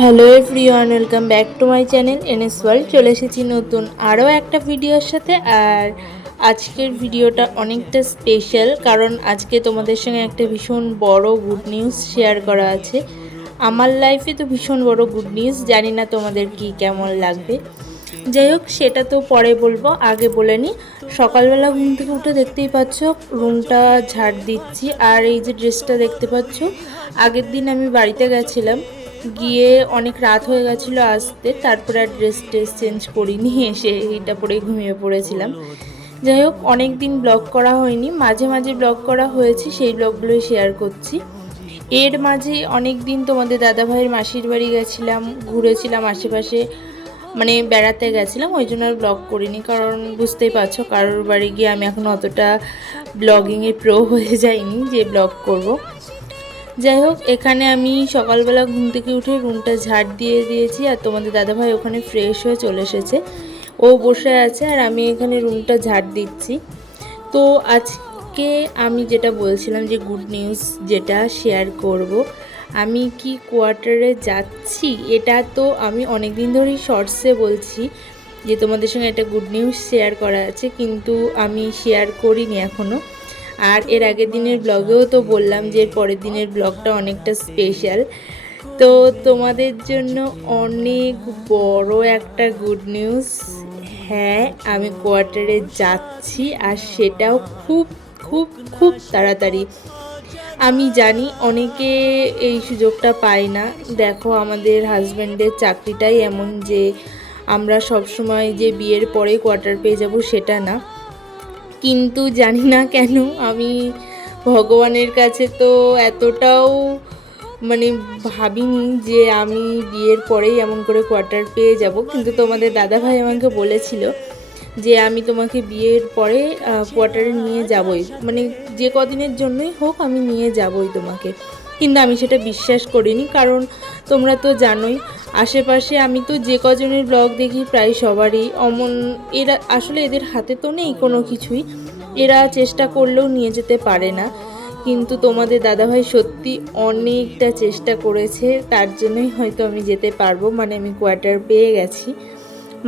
Hello everyone, welcome back to my channel NS world. চলে এসেছি নতুন আরও একটা ভিডিওর সাথে। আর আজকের ভিডিওটা অনেকটা স্পেশাল কারণ আজকে তোমাদের সঙ্গে একটা ভীষণ বড় গুড নিউজ শেয়ার করা আছে। আমার লাইফে তো ভীষণ বড় গুড নিউজ জানি না তোমাদের কি কেমন লাগবে। যাই হোক, সেটা তো পরে বলব, আগে বলে নিই সকালবেলা ঘুম থেকে উঠে দেখতেই পাচ্ছ, রুমটা ঝাড় দিচ্ছি। আর এই যে ড্রেসটা দেখতে পাচ্ছ, আগের দিন আমি বাড়িতে গেছিলাম। গিয়ে অনেক রাত হয়ে গেছিল আসতে, তারপরে আর ড্রেস ট্রেস চেঞ্জ করিনি, এসে এইটা পরে ঘুমিয়ে পড়েছিলাম যাই হোক অনেক দিন ব্লগ করা হয়নি, মাঝে মাঝে ব্লগ করা হয়েছে, সেই ব্লগগুলোই শেয়ার করছি এর মাঝে অনেক দিন তোমাদের দাদাভাইয়ের মাসির বাড়ি গেছিলাম, ঘুরেছিলাম আশেপাশে মানে বেড়াতে গেছিলাম, ওই জন্য আর ব্লগ করিনি, কারণ বুঝতেই পারছ কারোর বাড়ি গিয়ে আমি এখন অতটা ব্লগিংয়ে প্রো হয়ে যাইনি যে ব্লগ করব। যাই হোক, এখানে আমি সকালবেলা ঘুম থেকে উঠে রুমটা ঝাড় দিয়ে দিয়েছি আর তোমাদের দাদাভাই ওখানে ফ্রেশ হয়ে চলে এসেছে। ও বসে আছে আর আমি এখানে রুমটা ঝাড় দিচ্ছি। তো আজকে আমি যেটা বলছিলাম যে গুড নিউজ যেটা শেয়ার করব, আমি কি কোয়ার্টারে যাচ্ছি এটা তো আমি অনেক দিন ধরেই শর্টসে বলছি যে তোমাদের সঙ্গে একটা গুড নিউজ শেয়ার করা আছে, কিন্তু আমি শেয়ার করিনি এখনও আর এর আগের দিনের ব্লগেও তো বললাম যে পরের দিনের ব্লগটা অনেকটা স্পেশাল তো তোমাদের জন্য অনেক বড় একটা গুড নিউজ হ্যাঁ আমি কোয়ার্টারে যাচ্ছি আর সেটাও খুব খুব খুব তাড়াতাড়ি। আমি জানি অনেকে এই সুযোগটা পায় না। দেখো, আমাদের হাজব্যান্ডের চাকরিটাই এমন যে আমরা সব সময় যে বিয়ের পরে কোয়ার্টার পেয়ে যাব সেটা না। কিন্তু জানি না কেন, আমি ভগবানের কাছে তো এতটাও মানে ভাবিনি যে আমি বিয়ের পরেই এমন করে কোয়ার্টার পেয়ে যাব। কিন্তু তোমাদের দাদাভাই আমাকে বলেছিল যে আমি তোমাকে বিয়ের পরে কোয়ার্টারে নিয়ে যাবই। মানে যে কদিনের জন্যই হোক আমি নিয়ে যাবই তোমাকে। কিন্তু আমি সেটা বিশ্বাস করিনি, কারণ তোমরা তো জানোই, আশেপাশে আমি তো যে কজনের ব্লগ দেখি প্রায় সবারই, অমন এরা, আসলে এদের হাতে তো নেই কোনো কিছুই, এরা চেষ্টা করলেও নিয়ে যেতে পারে না, কিন্তু তোমাদের দাদাভাই সত্যি অনেকটা চেষ্টা করেছে, তার জন্যই হয়তো আমি যেতে পারব মানে আমি কোয়ার্টার পেয়ে গেছি।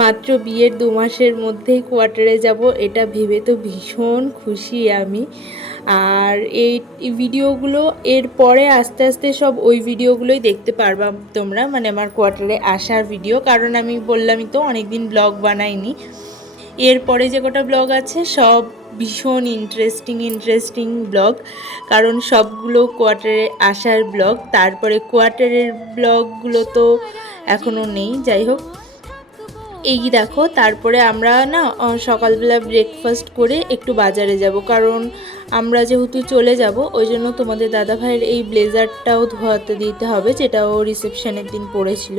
মাত্র বিয়ের দু মাসের মধ্যেই কোয়ার্টারে যাব, এটা ভেবে তো ভীষণ খুশি আমি। আর এই ভিডিওগুলো, এর পরে আস্তে আস্তে সব ওই ভিডিওগুলোই দেখতে পারবা তোমরা মানে আমার কোয়ার্টারে আসার ভিডিও কারণ আমি বললামই তো অনেক দিন ব্লগ বানাইনি এরপরে যে কটা ব্লগ আছে, সব ভীষণ ইন্টারেস্টিং ইন্টারেস্টিং ব্লগ কারণ সবগুলো কোয়ার্টারে আসার ব্লগ তারপরে কোয়ার্টারের ব্লগগুলো তো এখনও নেই, যাই হোক। এই দেখো তারপরে আমরা না সকালবেলা ব্রেকফাস্ট করে একটু বাজারে যাব। কারণ আমরা যেহেতু চলে যাব, ওই জন্য তোমাদের দাদা ভাইয়ের এই ব্লেজারটাও ধোয়াতে দিতে হবে যেটা ও রিসেপশনের দিন পড়েছিল।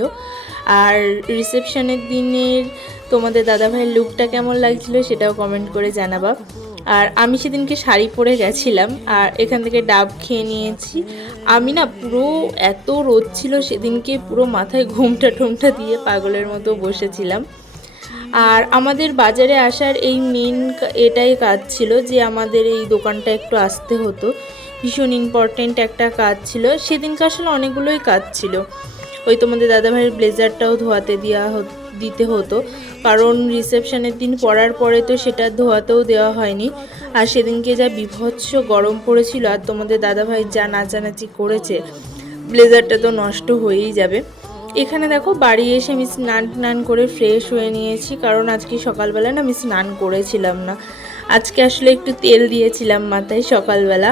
আর রিসেপশনের দিনের তোমাদের দাদা ভাইয়ের লুকটা কেমন লাগছিল সেটাও কমেন্ট করে জানাবা। আর আমি সেদিনকে শাড়ি পরে গেছিলাম, আর এখান থেকে ডাব খেয়ে নিয়েছি। আমি না পুরো এত রোদ ছিল, সেদিনকে পুরো মাথায় ঘুমটা টুমটা দিয়ে পাগলের মতো বসেছিলাম। আর আমাদের বাজারে আসার এই মেন এটাই কাজ ছিল যে আমাদের এই দোকানটা একটু আসতে হতো। ভীষণ ইম্পর্ট্যান্ট একটা কাজ ছিল। সেদিনকে আসলে অনেকগুলোই কাজ ছিল। ওই তোমাদের দাদাভাইয়ের ব্লেজারটাও ধোয়াতে দেওয়া দিতে হতো। কারণ রিসেপশনের দিন পড়ার পরে তো সেটা ধোয়াতেও দেওয়া হয়নি। আর সেদিনকে যা বিভৎস গরম পড়েছিল, আর তোমাদের দাদাভাই যা নাচানাচি করেছে, ব্লেজারটা তো নষ্ট হয়েই যাবে। এখানে দেখো বাড়ি এসে আমি স্নান টান করে ফ্রেশ হয়ে নিয়েছি, কারণ আজকে সকালবেলা না আমি স্নান করেছিলাম না। আজকে আসলে একটু তেল দিয়েছিলাম মাথায় সকালবেলা।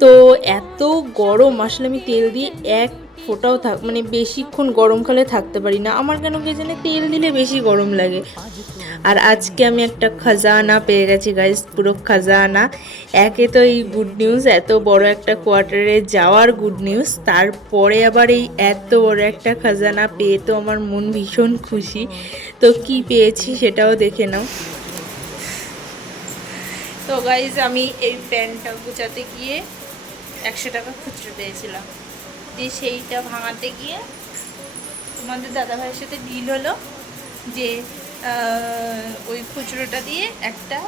তো এত গরম, আসলে আমি তেল দিয়ে এক ফোটাও থাক মানে বেশিক্ষণ গরমকালে থাকতে পারি না। আমার কেন কে জানে তেল দিলে বেশি গরম লাগে। আর আজকে আমি একটা খাজানা পেয়ে গেছি গাইজ পুরো খাজানা। একে তো এই গুড নিউজ এত বড় একটা কোয়ার্টারে যাওয়ার গুড নিউজ তারপরে আবার এই এত বড় একটা খাজানা পেয়ে তো আমার মন ভীষণ খুশি। তো কি পেয়েছি সেটাও দেখে নাও। তো গাইজ আমি এই প্যান্টটা গুছাতে গিয়ে একশো টাকা খুচরো পেয়েছিলাম। দিয়ে সেইটা ভাঙাতে গিয়ে তোমাদের দাদাভাইয়ের সাথে ডিল হলো যে ওই খুচরোটা দিয়ে একটা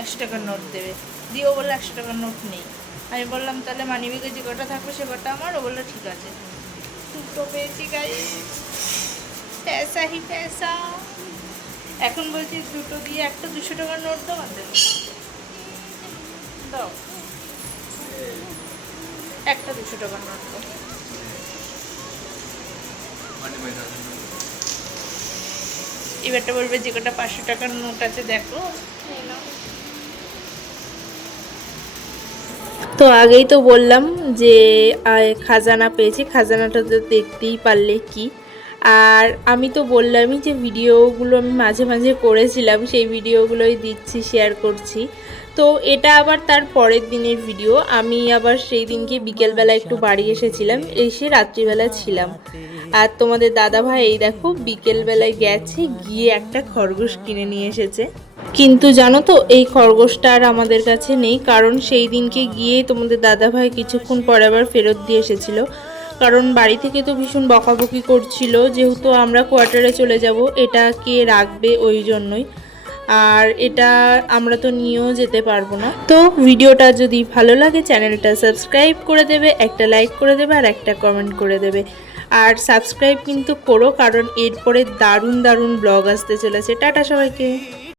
একশো টাকার নোট দেবে। দিয়ে ও বলল একশো টাকার নোট নেই। আমি বললাম, তাহলে মানিব্যাগে যে কটা থাকবে সে কটা আমার? ও বলল, ঠিক আছে। দুটো পেয়েছি গাই পয়সা হি পয়সা। এখন বলছি, দুটো দিয়ে একটা দুশো টাকার নোট দাও আমাদের দাও। একটা দুশো টাকার নোট দাও। এবারটা বলবে যে কটা পাঁচশো টাকার নোট আছে, দেখো। তো আগেই তো বললাম যে খাজানা পেয়েছি। খাজানাটা তো দেখতেই পারলে কি। আর আমি তো বললামই যে ভিডিওগুলো আমি মাঝে মাঝে করেছিলাম, সেই ভিডিওগুলোই দিচ্ছি শেয়ার করছি। তো এটা আবার তার পরের দিনের ভিডিও আমি আবার সেই দিনকে বিকেলবেলা একটু বাড়ি এসেছিলাম, এসে রাত্রিবেলা ছিলাম। আর তোমাদের দাদা ভাই এই দেখো, বিকেলবেলায় গেছে, গিয়ে একটা খরগোশ কিনে নিয়ে এসেছে। কিন্তু জানো তো, এই খরগোশটা আর আমাদের কাছে নেই, কারণ সেই দিনকে গিয়ে তোমাদের দাদা ভাই কিছুক্ষণ পরে আবার ফেরত দিয়ে এসেছিল। কারণ বাড়ি থেকে তো ভীষণ বকাবকি করছিল, যেহেতু আমরা কোয়ার্টারে চলে যাব, এটা কে রাখবে ওই জন্যই। আর এটা আমরা তো নিয়েও যেতে পারব না। তো ভিডিওটা যদি ভালো লাগে, চ্যানেলটা সাবস্ক্রাইব করে দেবে, একটা লাইক করে দেবে আর একটা কমেন্ট করে দেবে। আর সাবস্ক্রাইব কিন্তু করো, কারণ এরপরে দারুণ দারুণ ব্লগ আসতে চলেছে। টাটা সবাইকে।